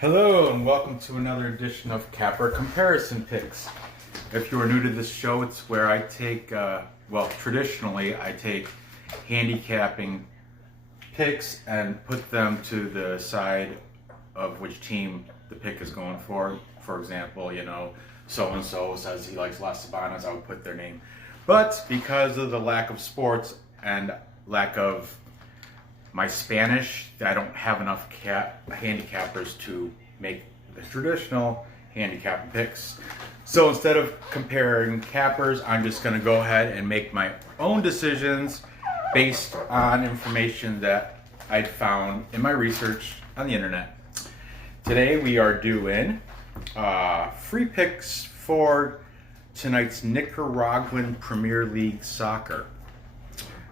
Hello and welcome to another edition of Capper Comparison Picks. If you are new to this show, it's where I take, traditionally I take handicapping picks and put them to the side of which team the pick is going for. For example, so-and-so says he likes Las Sabanas, I would put their name. But because of the lack of sports and lack of my Spanish, I don't have enough handicappers to make the traditional handicapping picks. So instead of comparing cappers, I'm just going to go ahead and make my own decisions based on information that I found in my research on the internet. Today we are doing free picks for tonight's Nicaraguan Premier League Soccer.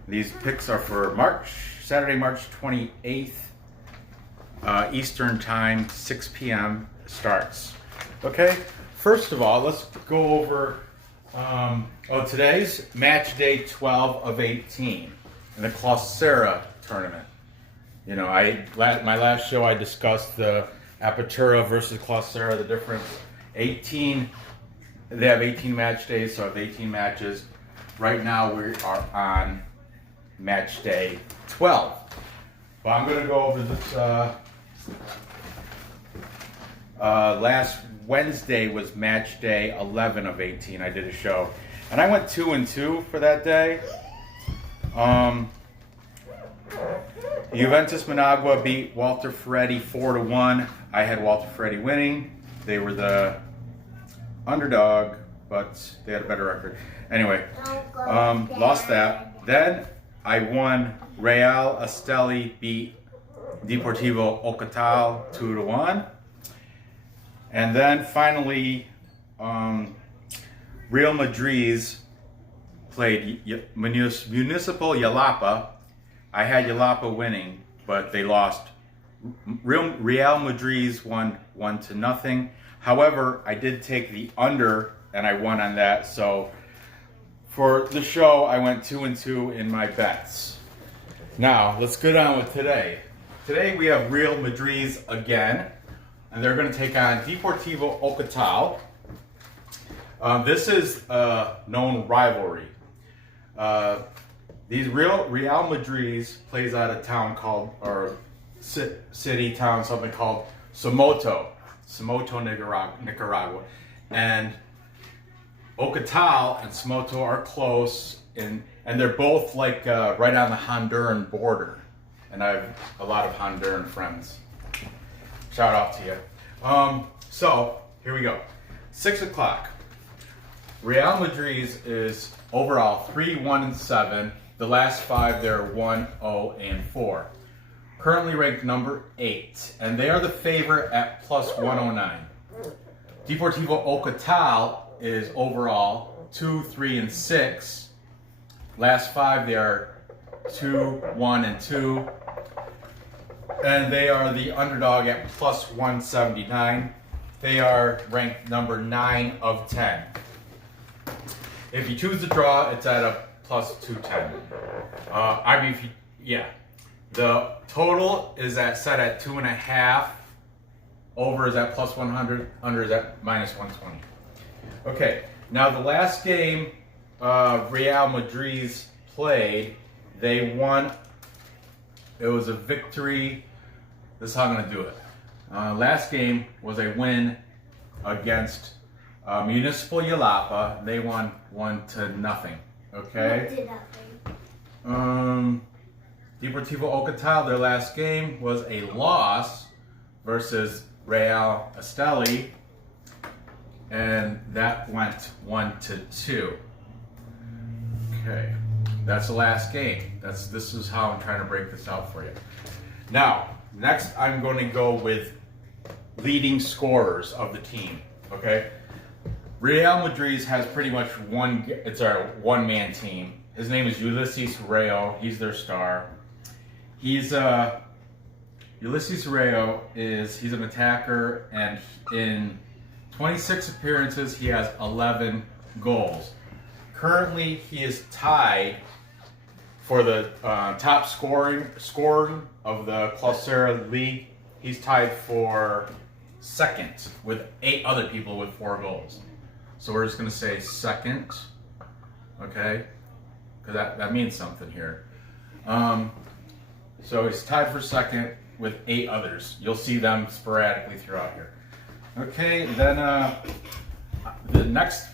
These picks are for Saturday, March 28th, Eastern Time, 6 p.m. starts. Okay, first of all, let's go over, today's match day 12 of 18 in the Clausura tournament. My last show I discussed the Apertura versus Clausura, the difference. They have 18 match days, so I have 18 matches. Right now we are on match day 12. Well, I'm going to go over this. Last Wednesday was match day 11 of 18. I did a show, and I went 2-2 for that day. Juventus Managua beat Walter Ferretti 4-1. I had Walter Ferretti winning. They were the underdog, but they had a better record. Anyway, lost that. Then I won. Real Esteli beat Deportivo Ocotal 2-1. And then finally, Real Madrid's played Municipal Yalapa. I had Yalapa winning, but they lost. Real Madrid's won 1-0. However, I did take the under, and I won on that. So for the show, I went 2-2 in my bets. Now, let's get on with today. Today we have Real Madrid's again, and they're going to take on Deportivo Ocotal. This is a known rivalry. These Real Madrid's plays out of town called, or city, town, something called Somoto, Nicaragua. And Ocotal and Somoto are close, and they're both like right on the Honduran border. And I have a lot of Honduran friends. Shout out to you. So here we go. 6 o'clock. Real Madrid's is overall 3-1-7. The last 5 they're 1-0-4. Currently ranked number 8, and they are the favorite at plus 109. Deportivo Ocotal is overall 2-3-6. Last 5 they are 2-1-2, and they are the underdog at plus 179. They are ranked number 9 of 10. If you choose to draw, it's at a plus 210. The total is set at 2.5. Over is at plus 100. Under is at minus 120. Okay, now the last game Real Madrid's played, they won. It was a victory. This is how I'm going to do it. Last game was a win against Municipal Yalapa. They won 1-0. Okay. Deportivo Ocotal, their last game was a loss versus Real Esteli, and that went 1-2. Okay, that's the last game. This is how I'm trying to break this out for you. Now, next I'm going to go with leading scorers of the team. Okay, Real Madrid has pretty much it's our one-man team. His name is Ulises Rayo. He's their star. He's Ulises Rayo he's an attacker, and in 26 appearances he has 11 goals. Currently, he is tied for the top scoring of the Clausura League. He's tied for second with 8 other people with 4 goals. So we're just going to say second, okay? Because that means something here. So he's tied for second with 8 others. You'll see them sporadically throughout here. Okay, then the next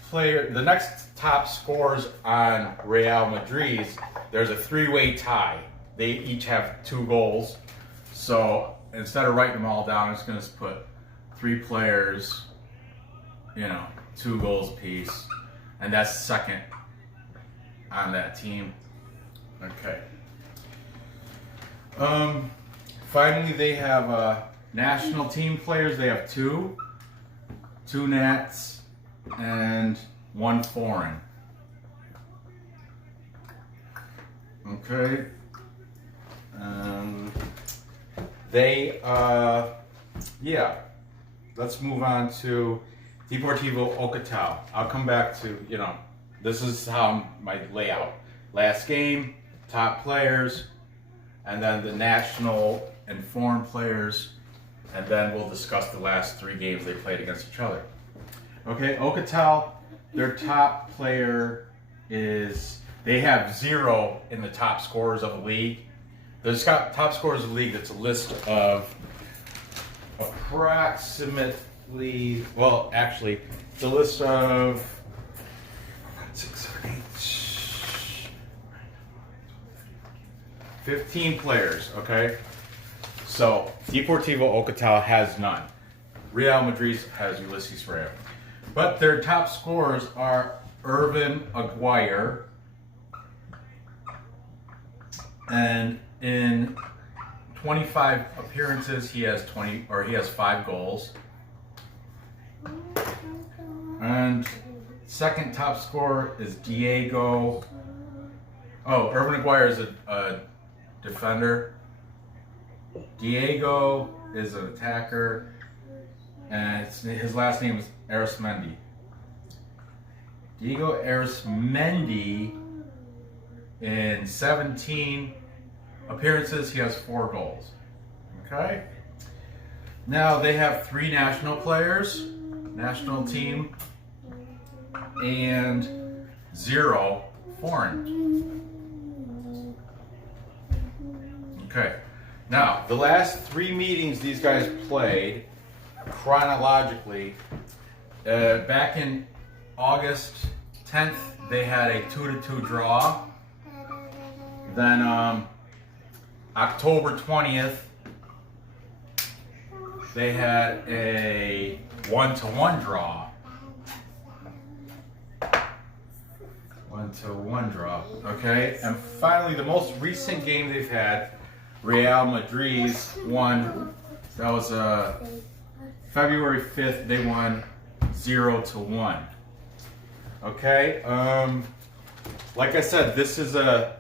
top scorers on Real Madrid's, there's a 3-way tie. They each have 2 goals. So instead of writing them all down, I'm just going to put 3 players, 2 goals apiece, and that's second on that team. Okay. Finally, they have national team players. They have 2 Nats and 1 foreign. Okay. Let's move on to Deportivo Ocotal. I'll come back to, this is how my layout. Last game, top players, and then the national and foreign players, and then we'll discuss the last 3 games they played against each other. Okay, Ocotal, their top player they have 0 in the top scorers of the league. The top scorers of the league, that's a list of approximately, it's a list of 15 players, okay? So, Deportivo Ocotal has none. Real Madrid has Ulises Ferreira. But their top scorers are Irvin Aguirre, and in 25 appearances, he has 5 goals. And second top scorer is Diego. Irvin Aguirre is a defender. Diego is an attacker, and his last name is Arismendi. Diego Arismendi, in 17 appearances, he has 4 goals. Okay? Now they have 3 national players, national team, and 0 foreign. Okay. Now, the last 3 meetings these guys played, chronologically, back in August 10th, they had a 2-2 draw. Then October 20th, they had a 1-1 draw. 1-1 draw. Okay, and finally, the most recent game they've had, Real Madrid's won. That was February 5th. They won 0-1. Okay. Like I said, this is a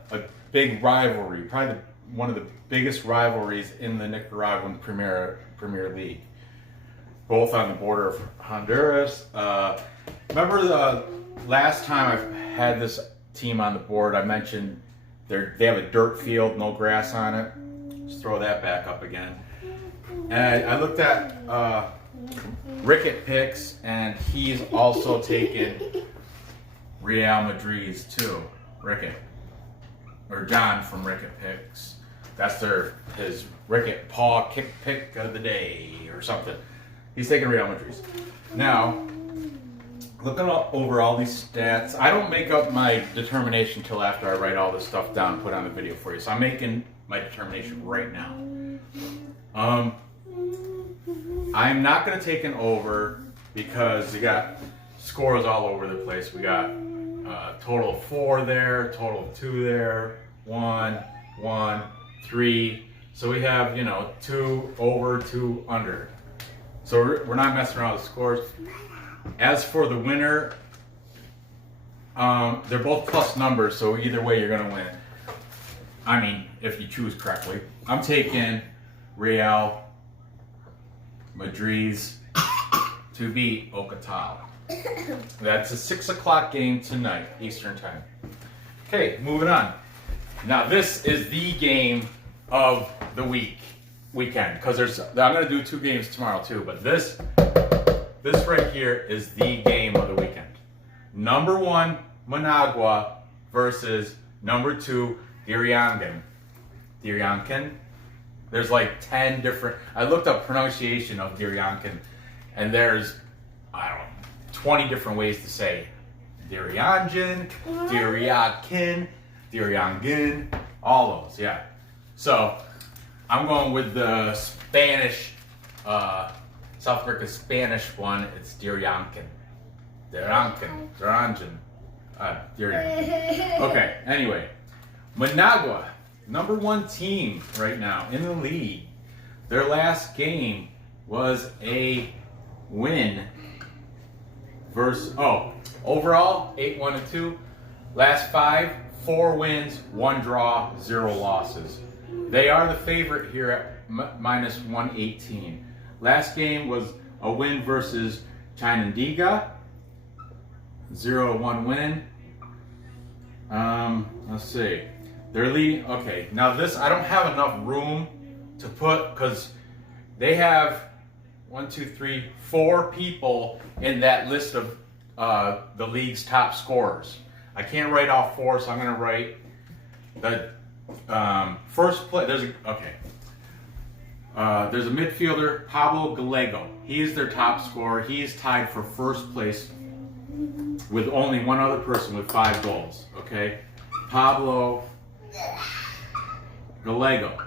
big rivalry, probably one of the biggest rivalries in the Nicaraguan Premier League. Both on the border of Honduras. Remember the last time I've had this team on the board, I mentioned they have a dirt field, no grass on it. Just throw that back up again. And I looked at Ricket picks, and he's also taken Real Madrid's too. Ricket, or John from Ricket picks. That's his Ricket Paw kick pick of the day or something. He's taking Real Madrid's. Now, looking over all these stats, I don't make up my determination till after I write all this stuff down and put on the video for you. So I'm making my determination right now. I'm not going to take an over because you got scores all over the place. We got total of 4 there, total of 2 there, 1, 1, 3. So we have, 2 over, 2 under. So we're not messing around with scores. As for the winner, they're both plus numbers, so either way you're going to win. I mean, if you choose correctly. I'm taking Real Madrid's to beat Ocotal. That's a 6 o'clock game tonight, Eastern Time. Okay, moving on. Now this is the game of the week. weekend, because I'm going to do 2 games tomorrow too, but this right here is the game of the weekend. Number 1, Managua versus number 2, Diriangan. There's like 10 different, I looked up pronunciation of Diriangan, and there's, I don't know, 20 different ways to say it. Diriangan, Diriangan, all those, yeah. So, I'm going with the Spanish, South American Spanish one. It's Diriangan. Diriangan. Okay, anyway. Managua, number 1 team right now in the league. Their last game was a win versus, overall, 8-1-2. Last 5, 4 wins, 1 draw, 0 losses. They are the favorite here at minus 118. Last game was a win versus Chinandega. 0-1 win. Let's see. They're leading. Okay, now this, I don't have enough room to put, because they have 4 people in that list of the league's top scorers. I can't write off 4, so I'm going to write the first play. There's a midfielder, Pablo Gallego. He is their top scorer. He is tied for first place with only one other person with 5 goals. Okay, Pablo Gallego.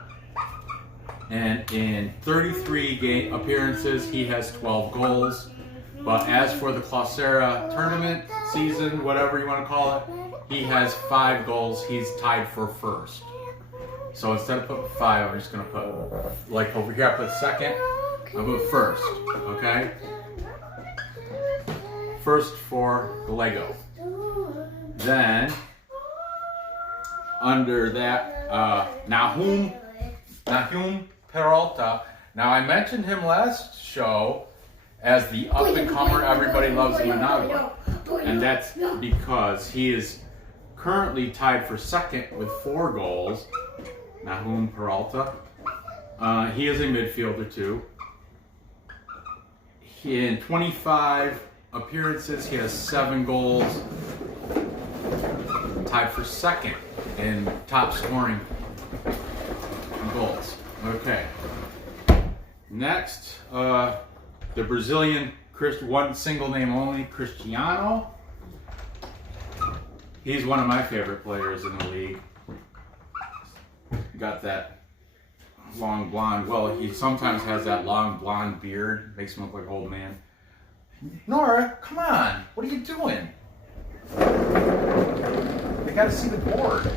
And in 33 game appearances, he has 12 goals. But as for the Clausura tournament season, whatever you want to call it, he has 5 goals. He's tied for first. So instead of putting 5, I'm just going to put, like over here, I put second. I'll put first, okay? First for Gallego. Then, under that, Nahum Peralta. Now, I mentioned him last show as the up-and-comer everybody loves in Managua. And that's because he is currently tied for second with 4 goals. Nahum Peralta. He is a midfielder too. In 25 appearances, he has 7 goals. Tied for second in top scoring goals. Okay. Next, the Brazilian, one single name only, Cristiano. He's one of my favorite players in the league. Got that long blonde, well, he sometimes has that long blonde beard, makes him look like an old man. Nora, come on, what are you doing? They gotta see the board.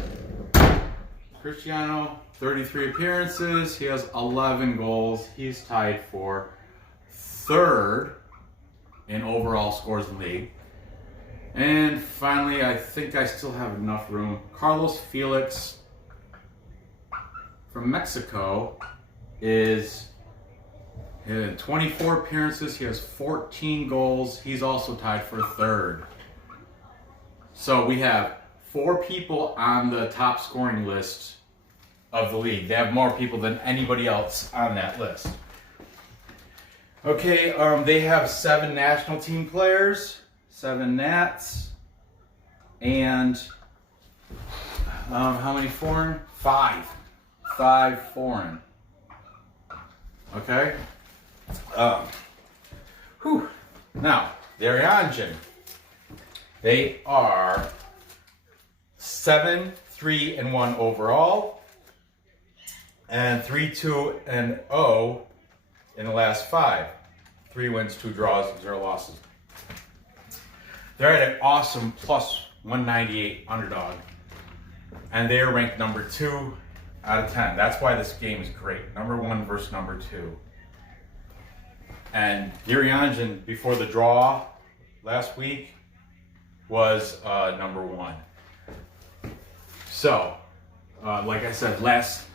Cristiano, 33 appearances, he has 11 goals. He's tied for 3rd in overall scores in the league. And finally, I think I still have enough room. Carlos Felix from Mexico is in 24 appearances. He has 14 goals. He's also tied for 3rd. So we have 4 people on the top scoring list of the league. They have more people than anybody else on that list. Okay, they have 7 national team players, 7 Nats, and how many foreign? 5 foreign. Okay. Now, Diriangan. They are 7-3-1 overall, and 3-2-0 in the last 5. 3 wins, 2 draws, 0 losses. They're at an awesome plus 198 underdog, and they are ranked number 2 out of 10. That's why this game is great. Number 1 versus number 2. And Diriangan, before the draw last week, was number 1. So, like I said, last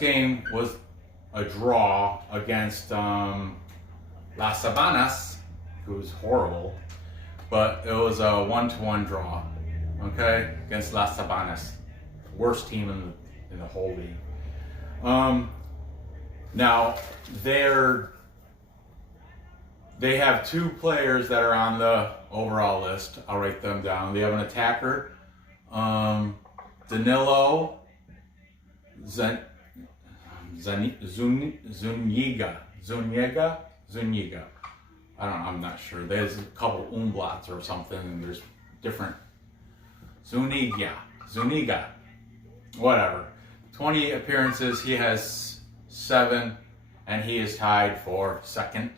game was a draw against Las Sabanas, who's horrible, but it was a 1-1 draw, okay, against Las Sabanas, worst team in the whole league. Now, they have two players that are on the overall list. I'll write them down. They have an attacker, Danilo Zuniga. I'm not sure. There's a couple umlauts or something, and there's different. Zuniga. Whatever. 20 appearances. He has 7, and he is tied for second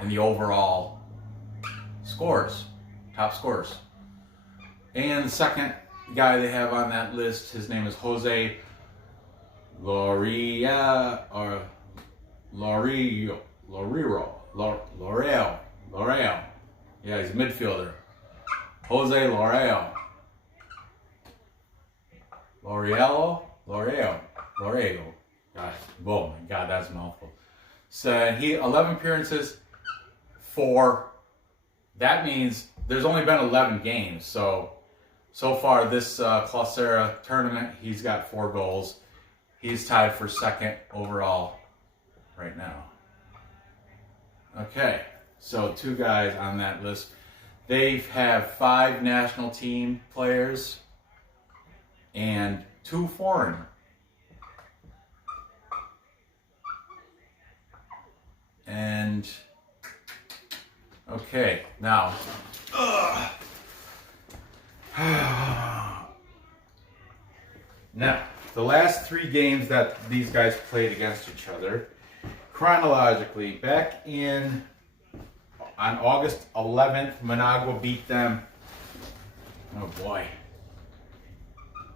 in the overall scores, top scores. And the second guy they have on that list, his name is Jose Loreal. Yeah, he's a midfielder. Jose Loreal. Gosh, oh my God, that's a mouthful. So he 11 appearances. That means there's only been 11 games. So far this Clausura tournament, he's got 4 goals. He's tied for second overall right now. Okay, so 2 guys on that list. They have 5 national team players and 2 foreign. And okay, now now the last 3 games that these guys played against each other, chronologically, back on August 11th, Managua beat them. Oh boy.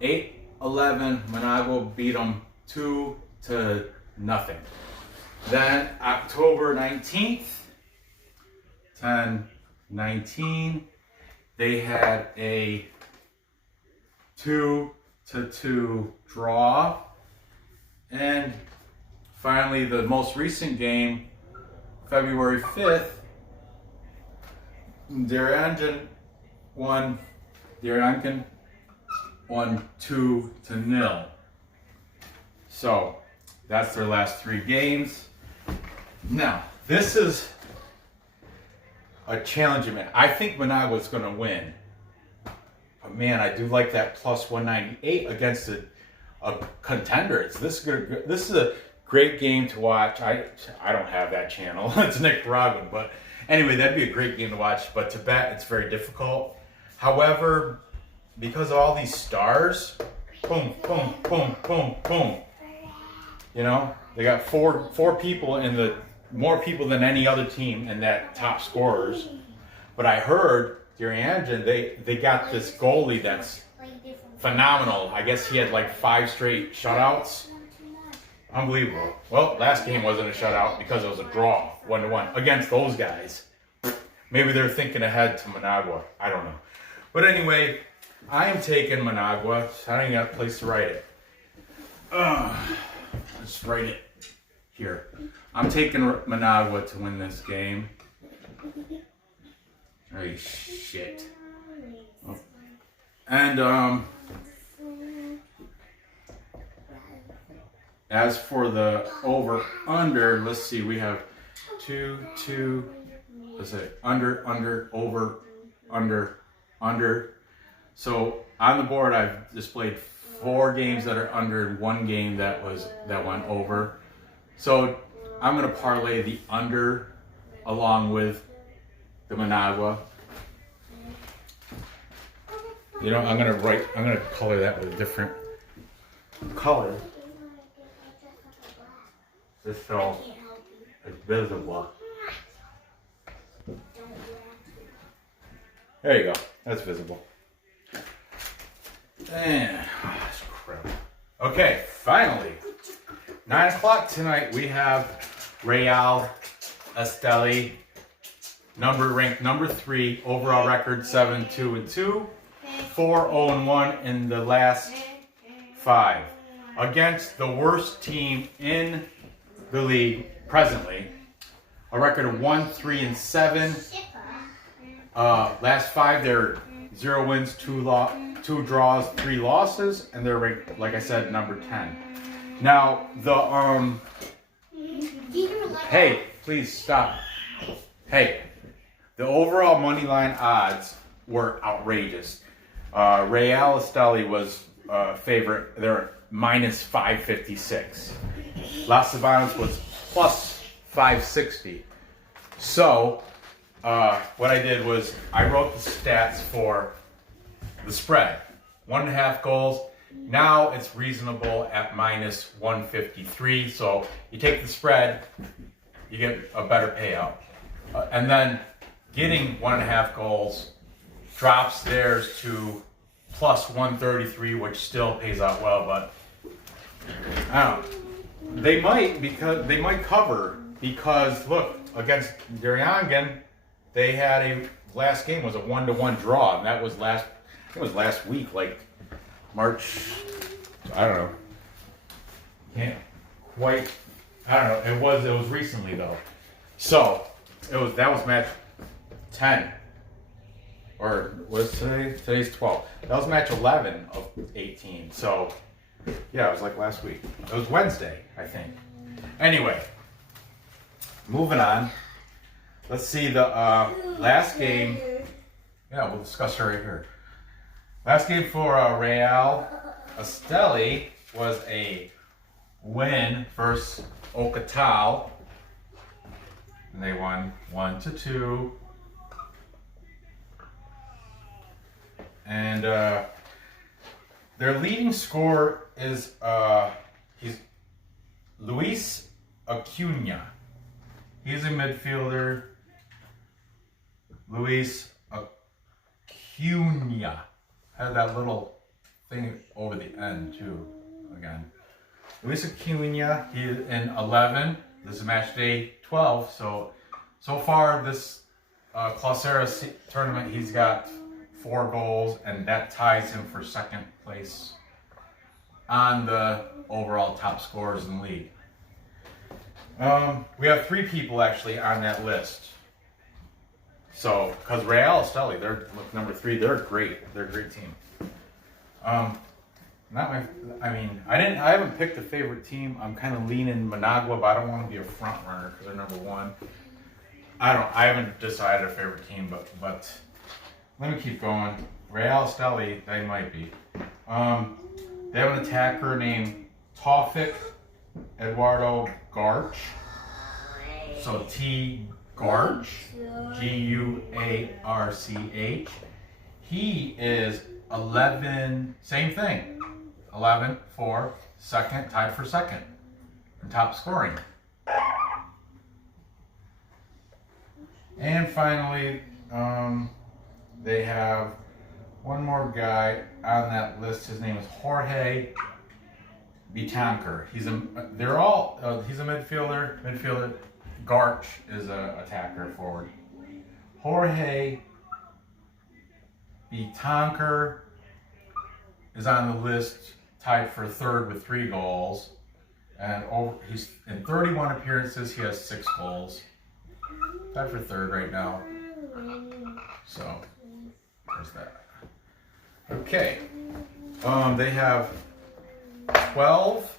8-11, Managua beat them 2-0. Then October 19th, 10-19, they had a 2-2 draw. And finally, the most recent game, February 5th, Nicaraguan won 2-0. So that's their last 3 games. Now, this is a challenging match. I think Managua's going to win. But man, I do like that plus 198 against a contender. This is a great game to watch. I don't have that channel. It's Nicaraguan, but anyway, that'd be a great game to watch. But to bet, it's very difficult. However, because of all these stars, boom, boom, boom, boom, boom. You know, they got four people more people than any other team in that top scorers. But I heard Nicaraguan, they got this goalie that's phenomenal. I guess he had like 5 straight shutouts. Unbelievable. Well, last game wasn't a shutout because it was a draw, 1-1 against those guys. Maybe they're thinking ahead to Managua. I don't know. But anyway, I am taking Managua. I don't even got a place to write it. Let's write it here. I'm taking Managua to win this game. Oh, shit. Oh. And, as for the over-under, let's see, we have 2, let's say under, over, under. So on the board, I've displayed 4 games that are under and 1 game that went over. So I'm going to parlay the under along with the Managua. You know, I'm going to color that with a different color. Just so it's visible. There you go. That's visible. And, that's crap. Okay, finally. 9 o'clock tonight, we have Real Esteli, ranked number 3, overall record 7-2-2, 4-0-1 in the last 5, against the worst team in the league presently, a record of 1-3-7. Last 5, they're 0 wins, 2 draws, 3 losses, and they're ranked, like I said, number 10. Now, Hey, please stop. Hey, the overall money line odds were outrageous. Real Esteli was favorite. They're minus 556. Las Sabanas was plus 560. So, what I did was I wrote the stats for the spread. 1.5 goals. Now it's reasonable at minus 153. So you take the spread, you get a better payout. And then getting 1.5 goals drops theirs to plus 133, which still pays out well, but I don't know. They might cover because look, against Nicaraguan, they had a last game was a 1-1 draw, and that was last week, like March. I don't know. Can't quite. I don't know. It was recently though. So that was match 10. Or was today? Today's 12. That was match 11 of 18. So yeah, it was like last week. It was Wednesday, I think. Anyway, moving on. Let's see the last game. Yeah, we'll discuss it right here. Last game for Real Esteli was a win versus Ocotal. And they won 1-2. And their leading scorer is he's Luis Acuna. He's a midfielder. Luis Acuna had that little thing over the end too. Again, Luis Acuna. He's in 11. This is match day 12. So far this Clausura tournament, he's got 4 goals, and that ties him for second place on the overall top scorers in the league. We have 3 people actually on that list. So, because Real Esteli, they're number 3. They're great. They're a great team. I haven't picked a favorite team. I'm kind of leaning Managua, but I don't want to be a front runner because they're number 1. I haven't decided a favorite team, but let me keep going. Real Esteli, they might be. They have an attacker named Taufik Eduardo Garch. So T Garch, Guarch. He is 11, same thing. 11 for second, tied for second in top scoring. And finally, they have one more guy on that list. His name is Jorge Betancourt. He's a midfielder. Garch is an attacker forward. Jorge Betancourt is on the list, tied for third with 3 goals. And he's in 31 appearances, he has 6 goals. Tied for third right now. So, there's that. Okay. They have 12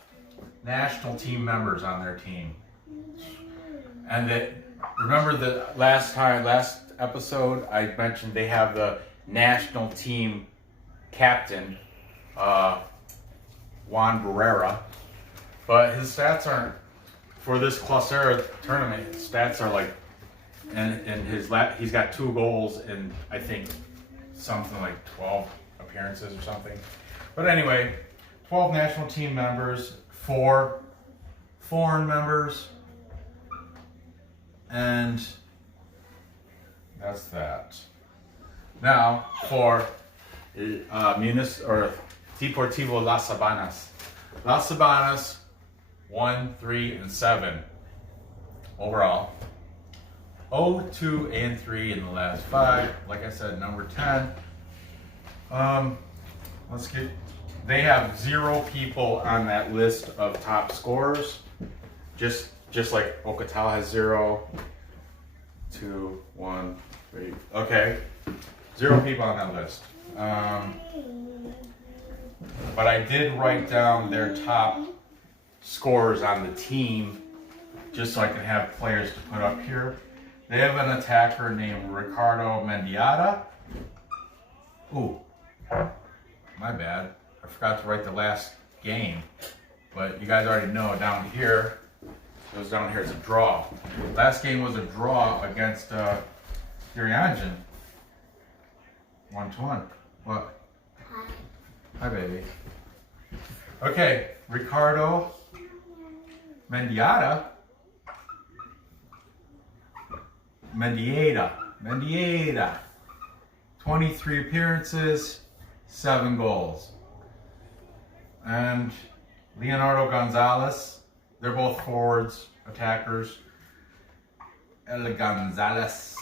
national team members on their team. And remember the last episode, I mentioned they have the national team captain, Juan Barrera. But his stats aren't, for this Clausura tournament, his stats are like, and he's got 2 goals and I think something like 12 appearances or something. But anyway, 12 national team members, 4 foreign members, and that's that. Now for Deportivo Las Sabanas. Las Sabanas 1, 3, and 7 overall. 0, 2, and 3 in the last 5. Like I said, number 10. They have 0 people on that list of top scorers. Just like Ocotal has 0, 2, 1, 3. Okay. 0 people on that list. But I did write down their top scorers on the team just so I can have players to put up here. They have an attacker named Ricardo Mendieta. Ooh, my bad. I forgot to write the last game. But you guys already know down here, it goes down here, it's a draw. Last game was a draw against Nicaraguan. 1-1. What? Hi. Hi, baby. Okay, Ricardo Mendieta. Mendieta. 23 appearances, 7 goals. And Leonardo Gonzalez, they're both forwards, attackers. El Gonzalez.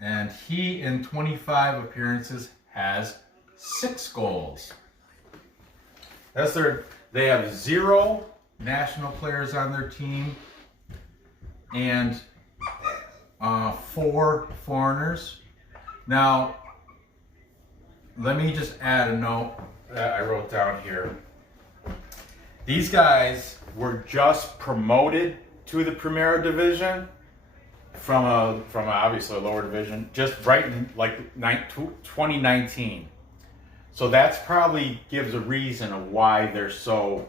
And he, in 25 appearances, has 6 goals. They have 0 national players on their team and 4 foreigners. Now, let me just add a note that I wrote down here. These guys were just promoted to the Primera Division from obviously a lower division, just right in like 2019. So that's probably gives a reason of why they're so,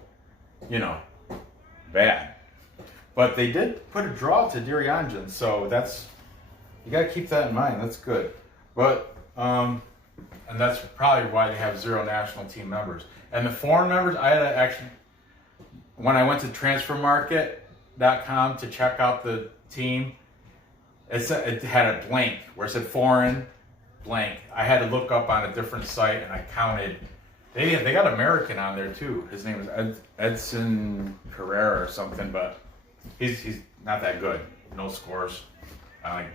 bad. But they did put a draw to Nicaraguan, so you got to keep that in mind. That's good. But and that's probably why they have 0 national team members. And the foreign members, I had to actually, when I went to transfermarket.com to check out the team, it had a blank where it said foreign blank. I had to look up on a different site and I counted. They got American on there too. His name is Edson Carrera or something, but he's not that good. No scores, like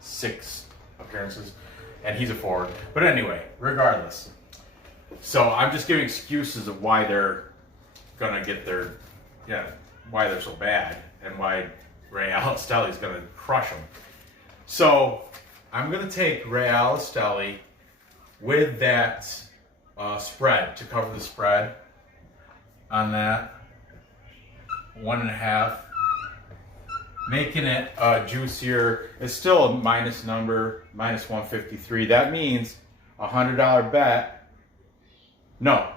6 appearances, and he's a forward. But anyway, regardless. So I'm just giving excuses of why they're gonna get why they're so bad and why Ray Alistelli's gonna crush them. So I'm gonna take Ray Alistelli with that spread to cover the spread on that 1.5. Making it juicier. It's still a minus number, minus 153. That means $100 bet. No,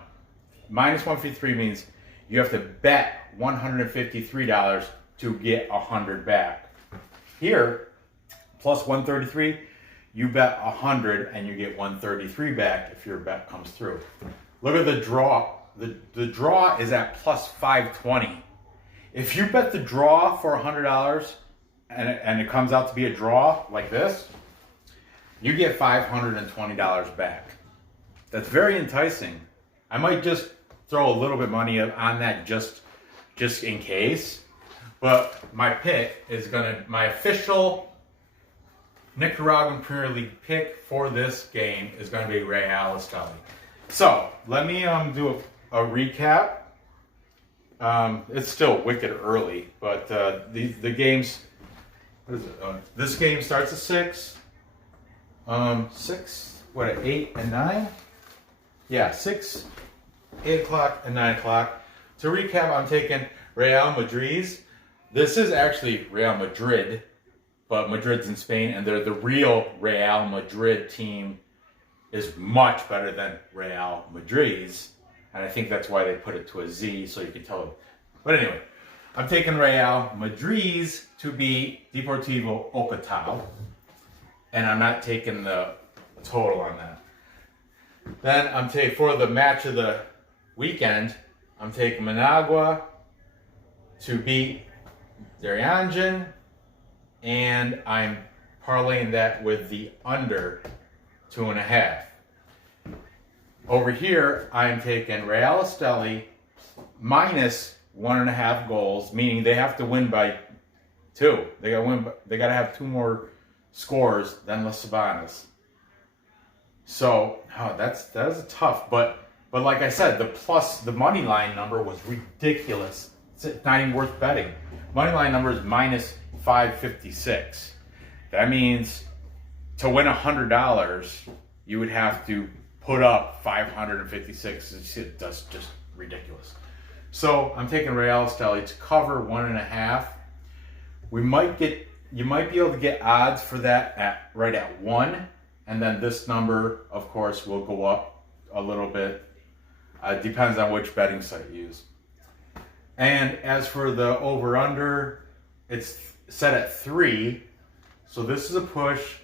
minus 153 means you have to bet $153 to get 100 back. Here, plus 133, you bet 100 and you get 133 back if your bet comes through. Look at the draw. The draw is at plus 520. If you bet the draw for $100 and it comes out to be a draw like this, you get $520 back. That's very enticing. I might just throw a little bit of money on that just in case. But my pick is my official Nicaraguan Premier League pick for this game is going to be Ray Alistelli. So let me do a recap. It's still wicked early, but the games. What is it? This game starts at 6. 6. What at 8 and 9? Yeah, 6, 8 o'clock, and 9 o'clock. To recap, I'm taking Real Madrid. This is actually Real Madrid, but Madrid's in Spain, and they're the real Real Madrid team is much better than Real Madrid's. And I think that's why they put it to a Z, so you can tell. But anyway, I'm taking Real Madrid to beat Deportivo Ocatao. And I'm not taking the total on that. Then I'm taking, for the match of the weekend, I'm taking Managua to beat Nicaraguan. And I'm parlaying that with the under 2.5. Over here, I am taking Real Alistelli minus 1.5 goals, meaning they have to win by 2. They got to have 2 more scores than Las Sabanas. So, that is tough. But like I said, the money line number was ridiculous. It's not even worth betting. Money line number is minus 556. That means to win $100, you would have to put up 556. That's just ridiculous. So I'm taking Real Esteli to cover 1.5. You might be able to get odds for that right at 1, and then this number, of course, will go up a little bit. Depends on which betting site you use. And as for the over/under, it's set at 3. So this is a push.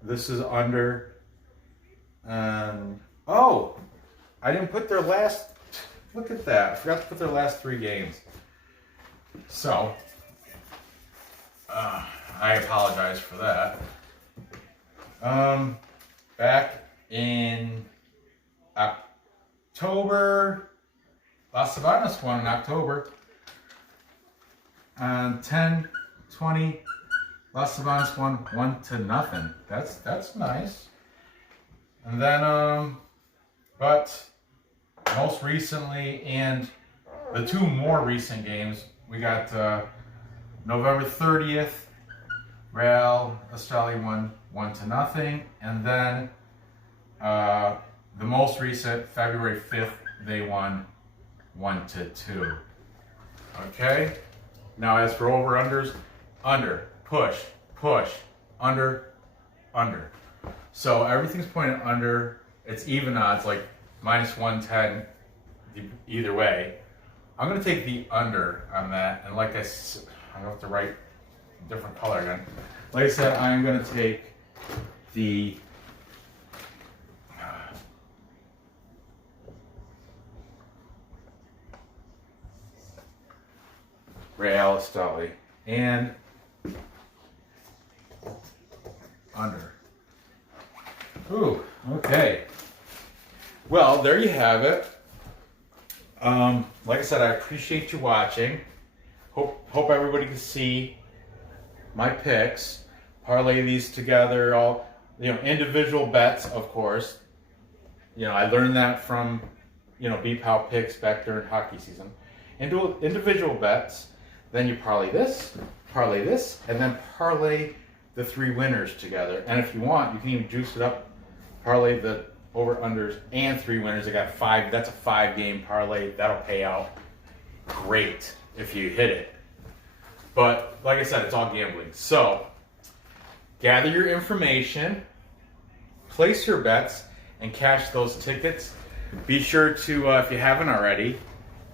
This is under. Oh, I didn't put their last. Look at that. I forgot to put their last 3 games. So, I apologize for that. Back in October, Las Sabanas won in October. 10-20, Las Sabanas won 1-0. That's nice. And then, but most recently, and the 2 more recent games, we got November 30th, Real Esteli won 1-0, and then the most recent, February 5th, they won 1-2. Okay. Now, as for over/unders, under, push, under. So everything's pointing under. It's even odds, like -110 either way. I'm going to take the under on that. And like I have to write a different color again. Like I said, I'm going to take the Real Esteli and under. Ooh, okay. Well, there you have it. Like I said, I appreciate you watching. Hope everybody can see my picks. Parlay these together, all individual bets, of course. I learned that from Beep How picks back during hockey season. Individual bets. Then you parlay this, and then parlay the 3 winners together. And if you want, you can even juice it up, parlay the over/unders and 3 winners. I got 5. That's a 5-game parlay. That'll pay out great if you hit it. But like I said, it's all gambling. So gather your information, place your bets, and cash those tickets. Be sure to, if you haven't already,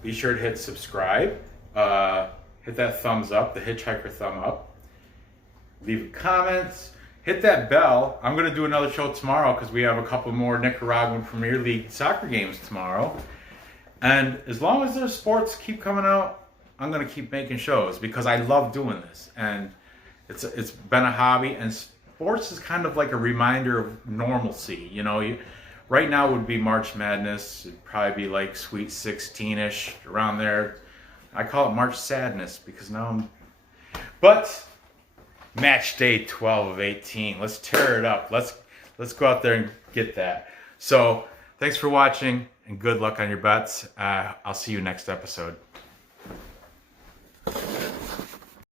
be sure to hit subscribe. Hit that thumbs up, the hitchhiker thumb up. Leave comments. Hit that bell. I'm going to do another show tomorrow because we have a couple more Nicaraguan Premier League soccer games tomorrow. And as long as there's sports keep coming out, I'm going to keep making shows because I love doing this. And it's been a hobby. And sports is kind of like a reminder of normalcy. Right now would be March Madness. It'd probably be like Sweet 16-ish, around there. I call it March Sadness because now But match day 12 of 18. Let's tear it up. Let's go out there and get that. So thanks for watching and good luck on your bets. I'll see you next episode.